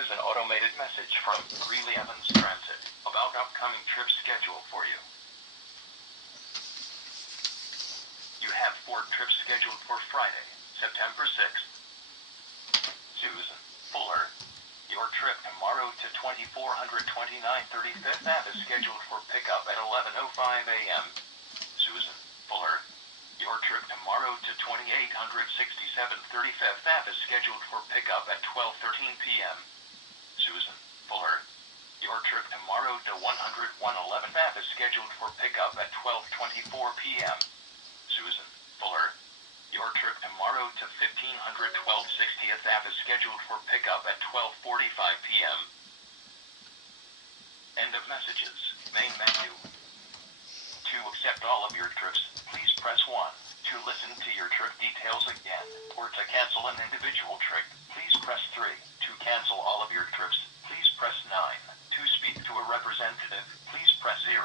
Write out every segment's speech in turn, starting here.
is an automated message from Greeley Evans Transit about upcoming trip schedule for you. You have 4 trips scheduled for Friday, September 6th. Susan Fuller, your trip tomorrow to 2429 35th Ave is scheduled for pickup at 11:05 a.m. Susan Fuller, your trip tomorrow to 2867 35th Ave is scheduled for pickup at 12:13 p.m. Susan Fuller, your trip tomorrow to 101 11th Ave is scheduled for pickup at 12:24 p.m. Susan Fuller, your trip tomorrow to 1500 1260th Ave is scheduled for pickup at 12:45 p.m. End of messages. Main menu. To accept all of your trips, please press 1. To listen to your trip details again, or to cancel an individual trip, please press 3. To cancel all of your trips, please press 9. To speak to a representative, please press 0.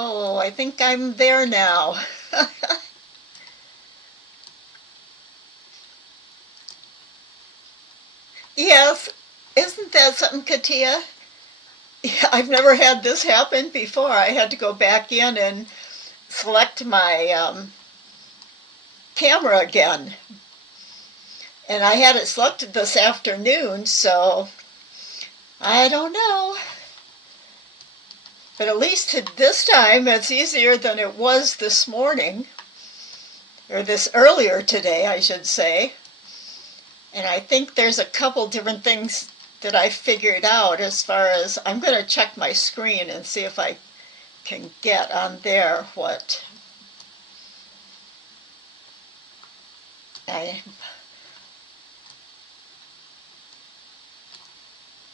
Oh, I think I'm there now. Yes, isn't that something, Katia? Yeah, I've never had this happen before. I had to go back in and select my camera again. And I had it selected this afternoon, so I don't know. But at least this time it's easier than it was this morning, or this earlier today, I should say. And I think there's a couple different things that I figured out as far as I'm going to check my screen and see if I can get on there what I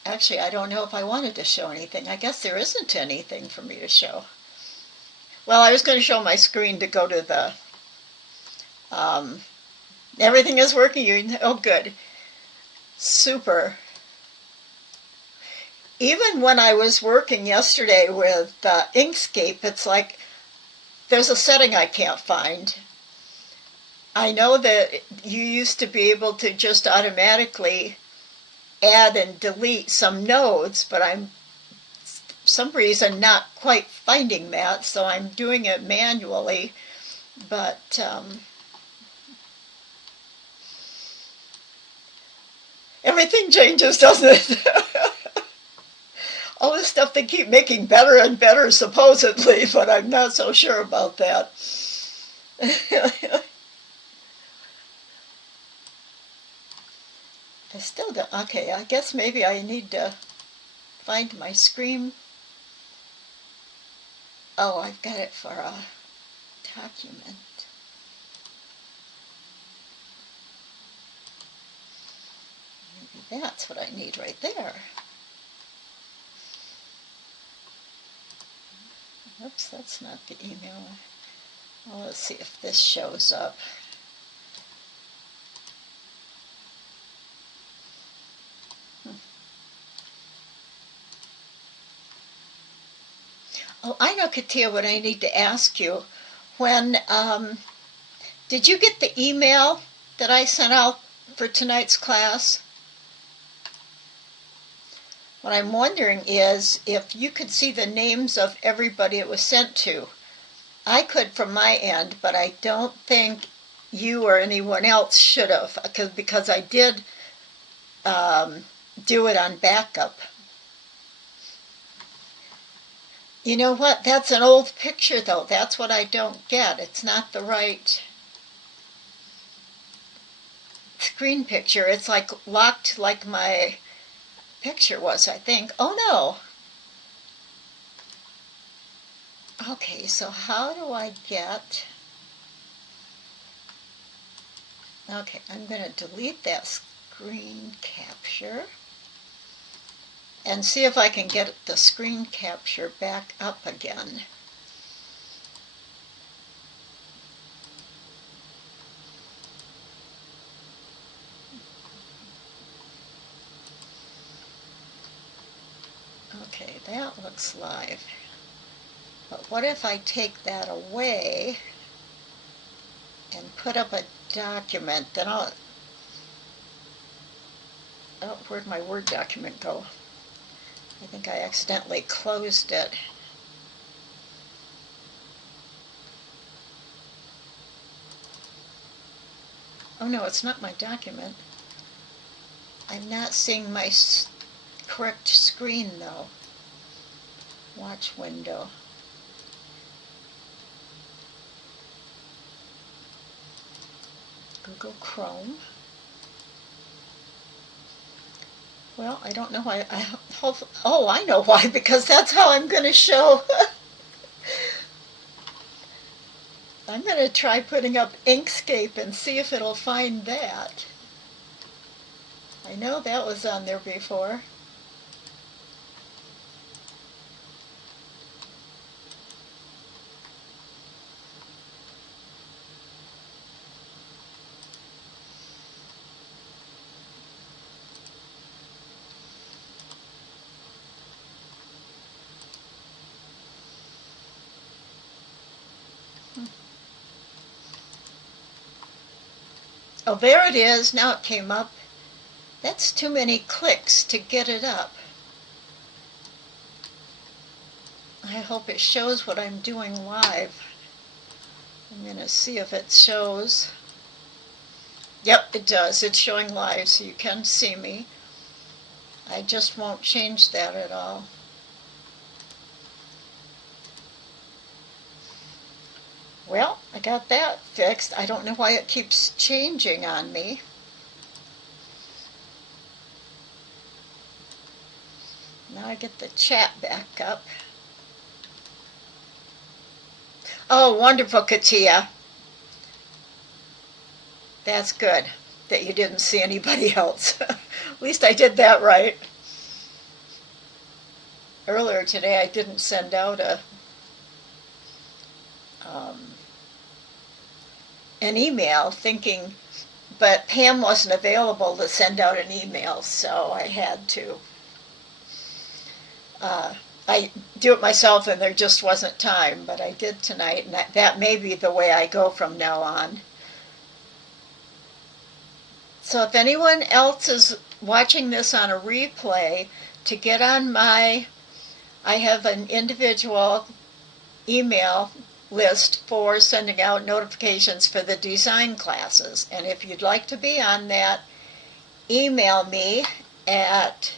actually I don't know if I wanted to show anything. I guess there isn't anything for me to show. Well, I was going to show my screen to go to the everything is working. Oh, good. Super. Even when I was working yesterday with Inkscape, it's like there's a setting I can't find. I know that you used to be able to just automatically add and delete some nodes, but I'm for some reason not quite finding that, so I'm doing it manually. But everything changes, doesn't it? All this stuff they keep making better and better, supposedly, but I'm not so sure about that. I still don't. Okay, I guess maybe I need to find my screen. Oh, I've got it for a document. Maybe that's what I need right there. Oops, that's not the email. Well, let's see if this shows up. Oh, I know, Katia, what I need to ask you. When did you get the email that I sent out for tonight's class? What I'm wondering is if you could see the names of everybody it was sent to. I could from my end, but I don't think you or anyone else should have, because I did do it on backup. You know what? That's an old picture, though. That's what I don't get. It's not the right screen picture. It's like locked like my picture was, I think. Oh, no. Okay, so how do I get... Okay, I'm going to delete that screen capture and see if I can get the screen capture back up again. Okay, that looks live. But what if I take that away and put up a document? Then I'll... Oh, where'd my Word document go? I think I accidentally closed it. Oh no, it's not my document. I'm not seeing my correct screen though. Watch window. Google Chrome. Well, I don't know why. Oh, I know why, because that's how I'm going to show. I'm going to try putting up Inkscape and see if it'll find that. I know that was on there before. Oh, there it is. Now it came up. That's too many clicks to get it up. I hope it shows what I'm doing live. I'm going to see if it shows. Yep, it does. It's showing live, so you can see me. I just won't change that at all. Well, I got that fixed. I don't know why it keeps changing on me. Now I get the chat back up. Oh, wonderful, Katia. That's good that you didn't see anybody else. At least I did that right. Earlier today I didn't send out an email thinking, but Pam wasn't available to send out an email, so I had to. I do it myself and there just wasn't time, but I did tonight, and that may be the way I go from now on. So if anyone else is watching this on a replay, to get on I have an individual email list for sending out notifications for the design classes. And if you'd like to be on that, email me at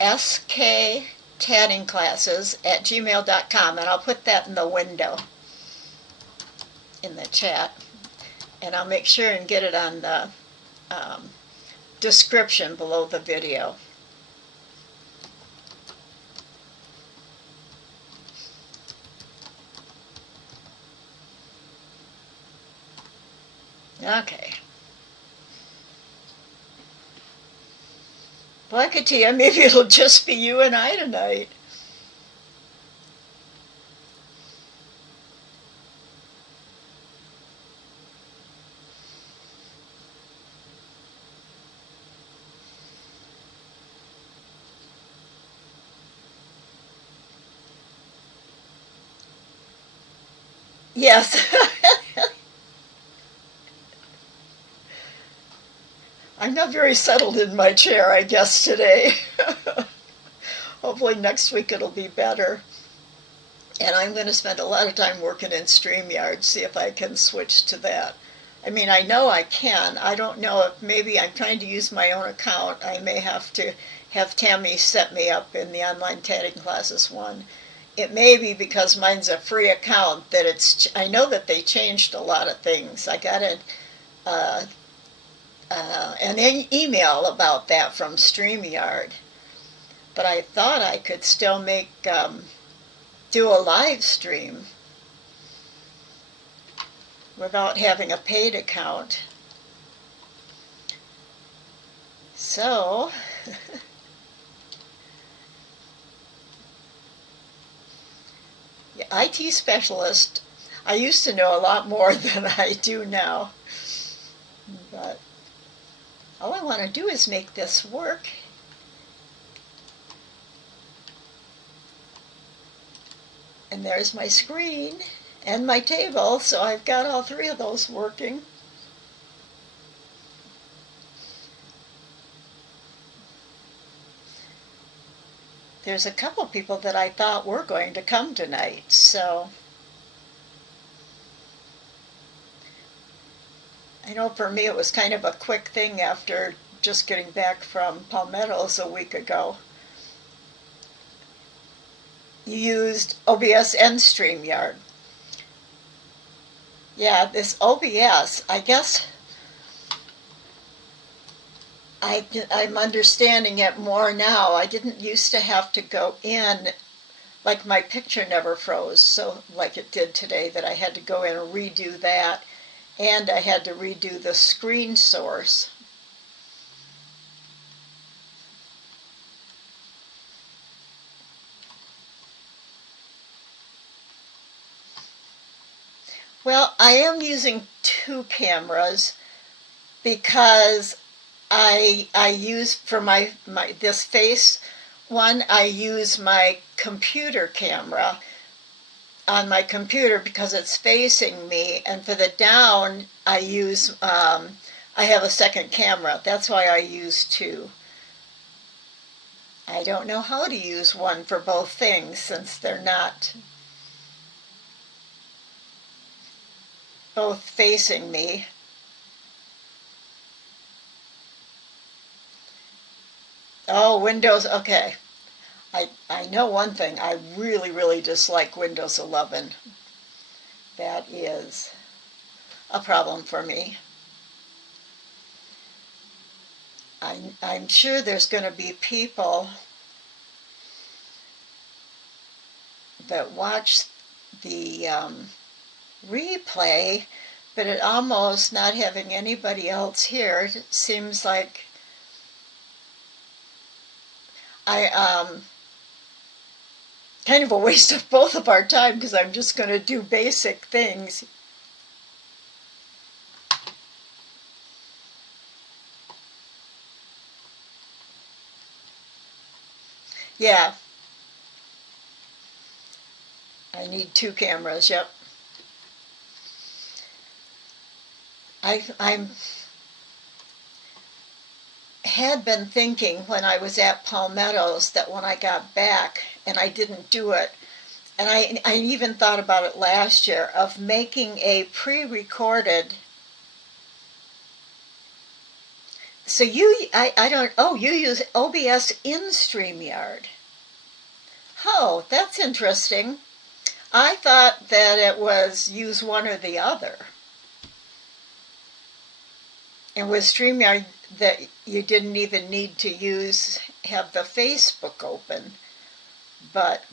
sktattingclasses@gmail.com, and I'll put that in the window in the chat, and I'll make sure and get it on the description below the video. Okay. Well, Katia, maybe it'll just be you and I tonight. Yes. I'm not very settled in my chair, I guess, today. Hopefully next week it'll be better. And I'm going to spend a lot of time working in StreamYard, see if I can switch to that. I mean, I know I can. I don't know if maybe I'm trying to use my own account. I may have to have Tammy set me up in the online tatting classes one. It may be because mine's a free account that I know that they changed a lot of things. I got uh, an email about that from StreamYard. But I thought I could still do a live stream without having a paid account. So, IT specialist, I used to know a lot more than I do now. But all I want to do is make this work. And there's my screen and my table, so I've got all three of those working. There's a couple people that I thought were going to come tonight, so I know for me it was kind of a quick thing after just getting back from Palmetto's a week ago. You used OBS and StreamYard. Yeah, this OBS, I guess I'm understanding it more now. I didn't used to have to go in, like my picture never froze, so like it did today, that I had to go in and redo that, and I had to redo the screen source. Well, I am using two cameras because I use for my this face one, I use my computer camera on my computer because it's facing me, and for the down I use I have a second camera. That's why I use two. I don't know how to use one for both things since they're not both facing me. Oh, Windows, okay. I know one thing. I really, really dislike Windows 11. That is a problem for me. I'm sure there's going to be people that watch the replay, but it almost not having anybody else here, it seems like kind of a waste of both of our time because I'm just going to do basic things. Yeah, I need two cameras. Yep. I'm had been thinking when I was at Palmetto's that when I got back, and I didn't do it, and I even thought about it last year, of making a pre-recorded. So I don't, oh, you use OBS in StreamYard. Oh, that's interesting. I thought that it was use one or the other. And with StreamYard, that you didn't even need to have the Facebook open. But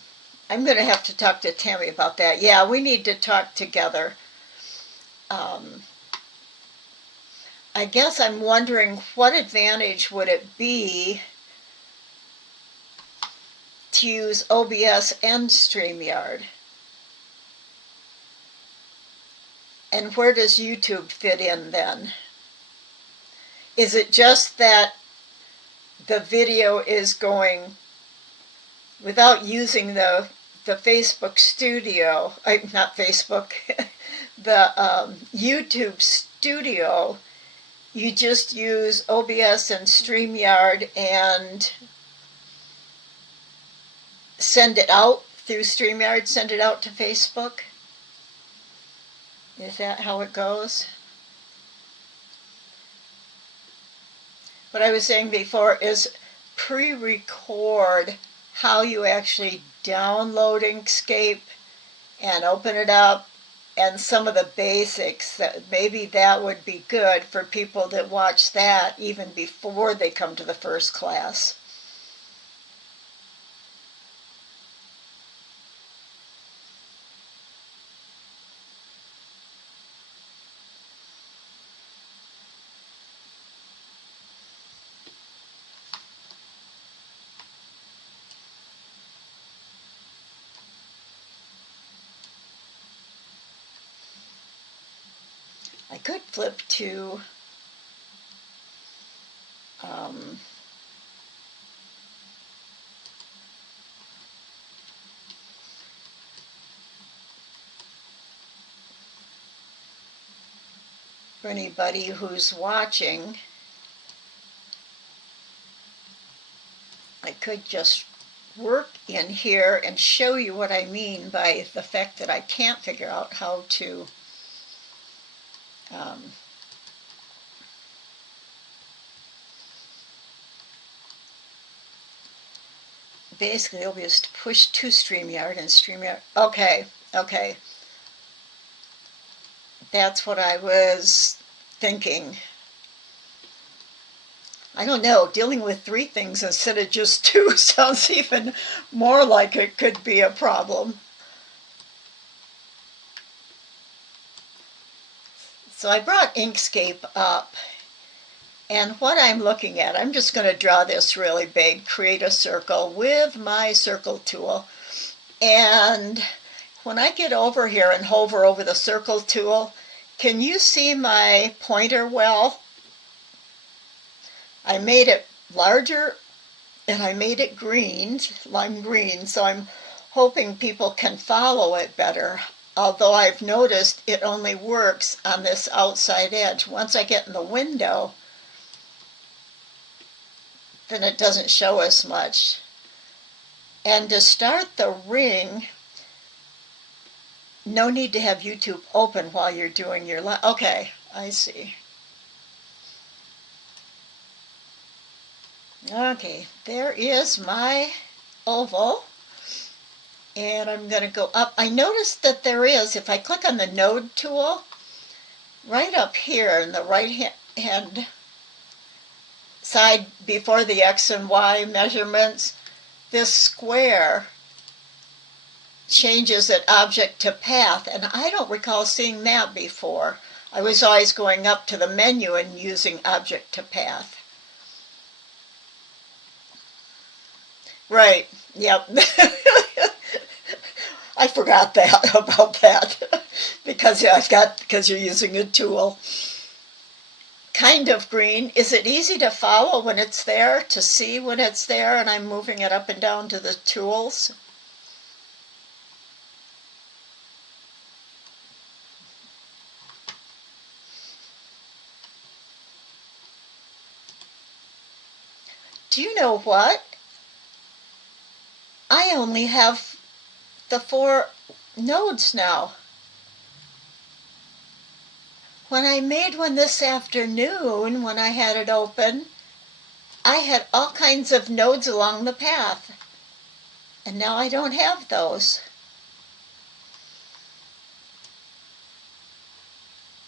I'm going to have to talk to Tammy about that. Yeah, we need to talk together. I guess I'm wondering what advantage would it be to use OBS and StreamYard? And where does YouTube fit in then? Is it just that the video is going without using the Facebook studio, not Facebook, the YouTube studio, you just use OBS and StreamYard and send it out through StreamYard, send it out to Facebook? Is that how it goes? What I was saying before is pre-record how you actually download Inkscape and open it up, and some of the basics. That maybe that would be good for people that watch that even before they come to the first class. I could flip to for anybody who's watching, I could just work in here and show you what I mean by the fact that I can't figure out how to basically it'll be just push to StreamYard and StreamYard. Okay. That's what I was thinking. I don't know, dealing with 3 things instead of just 2 sounds even more like it could be a problem. So I brought Inkscape up, and what I'm looking at, I'm just going to draw this really big, create a circle with my circle tool. And when I get over here and hover over the circle tool, can you see my pointer well? I made it larger and I made it green, lime green, so I'm hoping people can follow it better. Although I've noticed it only works on this outside edge. Once I get in the window, then it doesn't show as much. And to start the ring, no need to have YouTube open while you're doing your live. Okay, I see. Okay, there is my oval. And I'm going to go up. I noticed that there is, if I click on the node tool, right up here in the right hand side before the X and Y measurements, this square changes it object to path, and I don't recall seeing that before. I was always going up to the menu and using object to path. Right, yep. I forgot that about that because you're using a tool. Kind of green. Is it easy to follow when it's there, to see when it's there and I'm moving it up and down to the tools? Do you know what? I only have the 4 nodes now. When I made one this afternoon, when I had it open, I had all kinds of nodes along the path. And now I don't have those.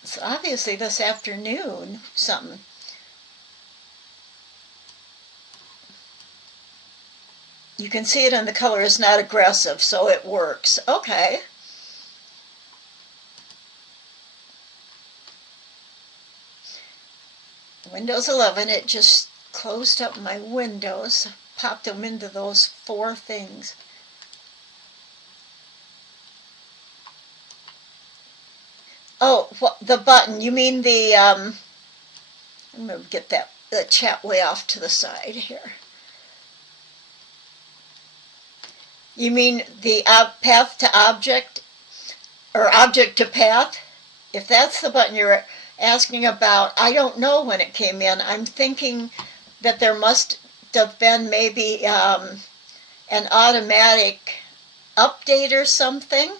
So obviously this afternoon, something. You can see it, and the color is not aggressive, so it works. Okay. Windows 11, it just closed up my windows, popped them into those 4 things. Oh, the button. You mean the, I'm going to get the chat way off to the side here. You mean the path to object, or object to path? If that's the button you're asking about, I don't know when it came in. I'm thinking that there must have been maybe an automatic update or something.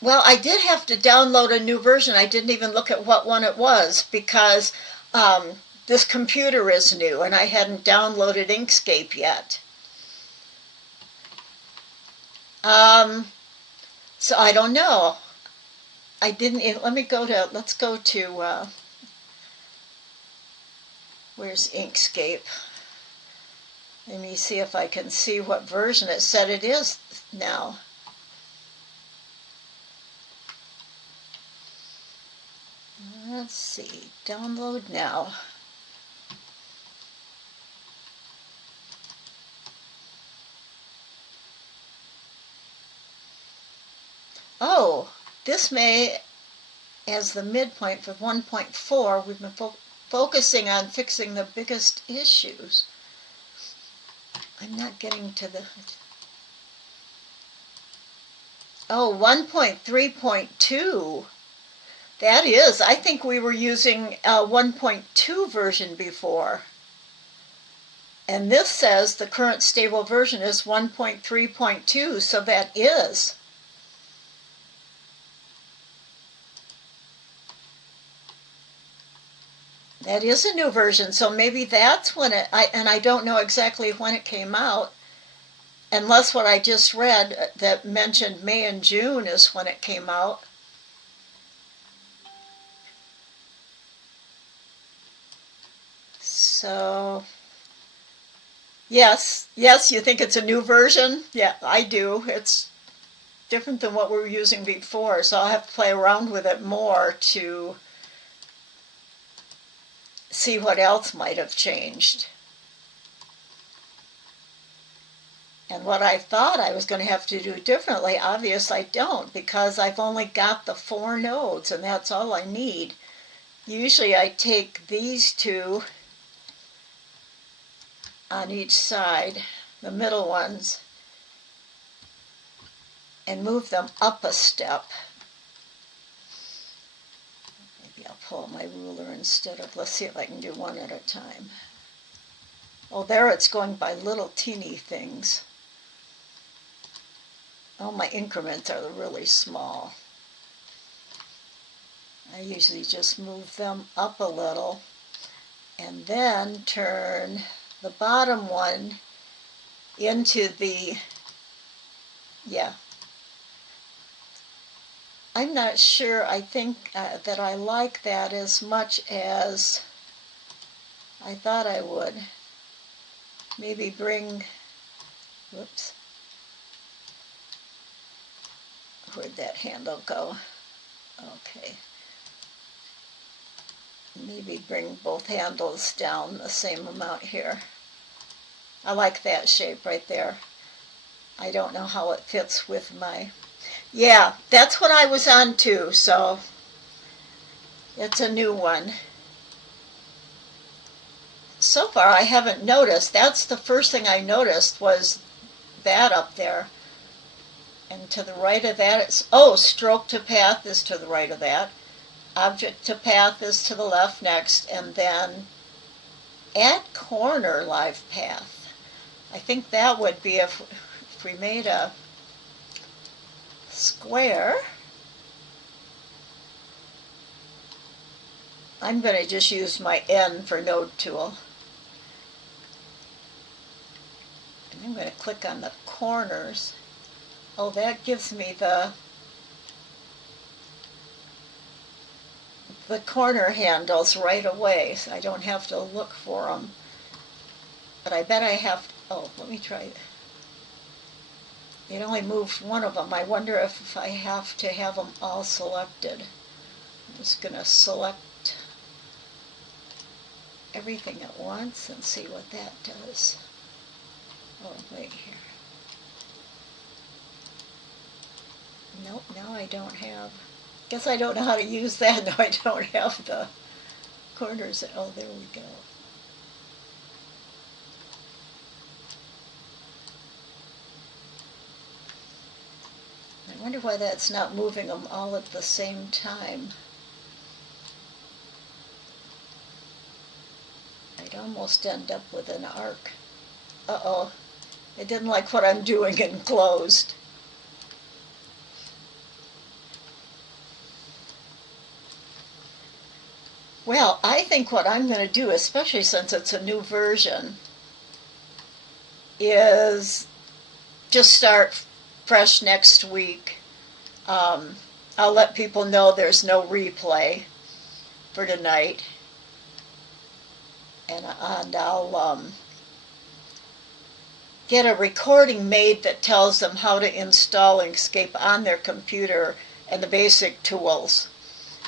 Well, I did have to download a new version. I didn't even look at what one it was because this computer is new and I hadn't downloaded Inkscape yet. So I don't know. I didn't even, let's go to, where's Inkscape? Let me see if I can see what version it said it is now. Let's see, download now. Oh, this may, as the midpoint for 1.4, we've been focusing on fixing the biggest issues. I'm not getting to the... Oh, 1.3.2. That is, I think we were using a 1.2 version before. And this says the current stable version is 1.3.2, so that is. That is a new version, so maybe that's when and I don't know exactly when it came out, unless what I just read that mentioned May and June is when it came out. So, yes, you think it's a new version? Yeah, I do. It's different than what we were using before, so I'll have to play around with it more to see what else might have changed. And what I thought I was going to have to do differently, obviously I don't, because I've only got the 4 nodes, and that's all I need. Usually I take these 2 on each side, the middle ones, and move them up a step. Maybe I'll pull out my ruler instead of, let's see if I can do one at a time. Oh, there it's going by little teeny things. Oh, my increments are really small. I usually just move them up a little and then turn the bottom one into the, yeah. I'm not sure, I think that I like that as much as I thought I would. Maybe bring, whoops, where'd that handle go? Okay. Maybe bring both handles down the same amount here. I like that shape right there. I don't know how it fits with my... Yeah, that's what I was on too, so it's a new one. So far I haven't noticed. That's the first thing I noticed was that up there. And to the right of that, it's, oh, stroke to path is to the right of that. Object to path is to the left next, and then add corner live path. I think that would be if we made a square. I'm going to just use my N for node tool. And I'm going to click on the corners. Oh, that gives me the corner handles right away, so I don't have to look for them. But I bet I have to, oh, let me try it. It only moved one of them. I wonder if I have to have them all selected. I'm just going to select everything at once and see what that does. Oh, wait here. Nope, now I don't have, guess I don't know how to use that. No, I don't have the corners. Oh, there we go. I wonder why that's not moving them all at the same time. I'd almost end up with an arc. Uh-oh. It didn't like what I'm doing and closed. Well, I think what I'm going to do, especially since it's a new version, is just start fresh next week. I'll let people know there's no replay for tonight. And I'll get a recording made that tells them how to install Inkscape on their computer and the basic tools,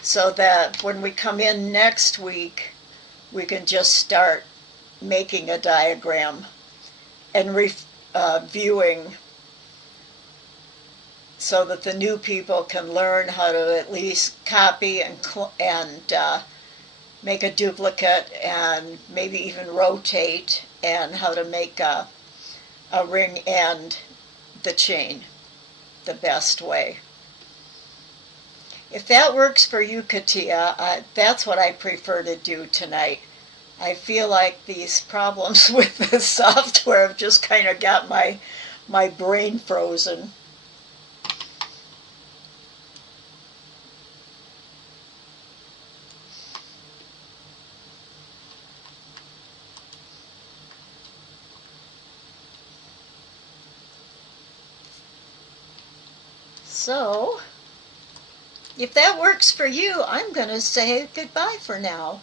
so that when we come in next week, we can just start making a diagram and viewing, so that the new people can learn how to at least copy and make a duplicate and maybe even rotate, and how to make a ring and the chain the best way. If that works for you, Katia, that's what I prefer to do tonight. I feel like these problems with the software have just kind of got my brain frozen. So, if that works for you, I'm going to say goodbye for now.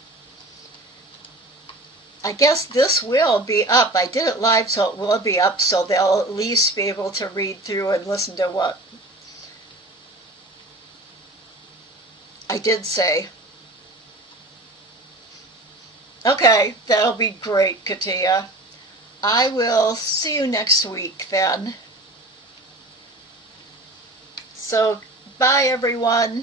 I guess this will be up. I did it live, so it will be up, so they'll at least be able to read through and listen to what I did say. Okay, that'll be great, Katia. I will see you next week then. So, bye everyone.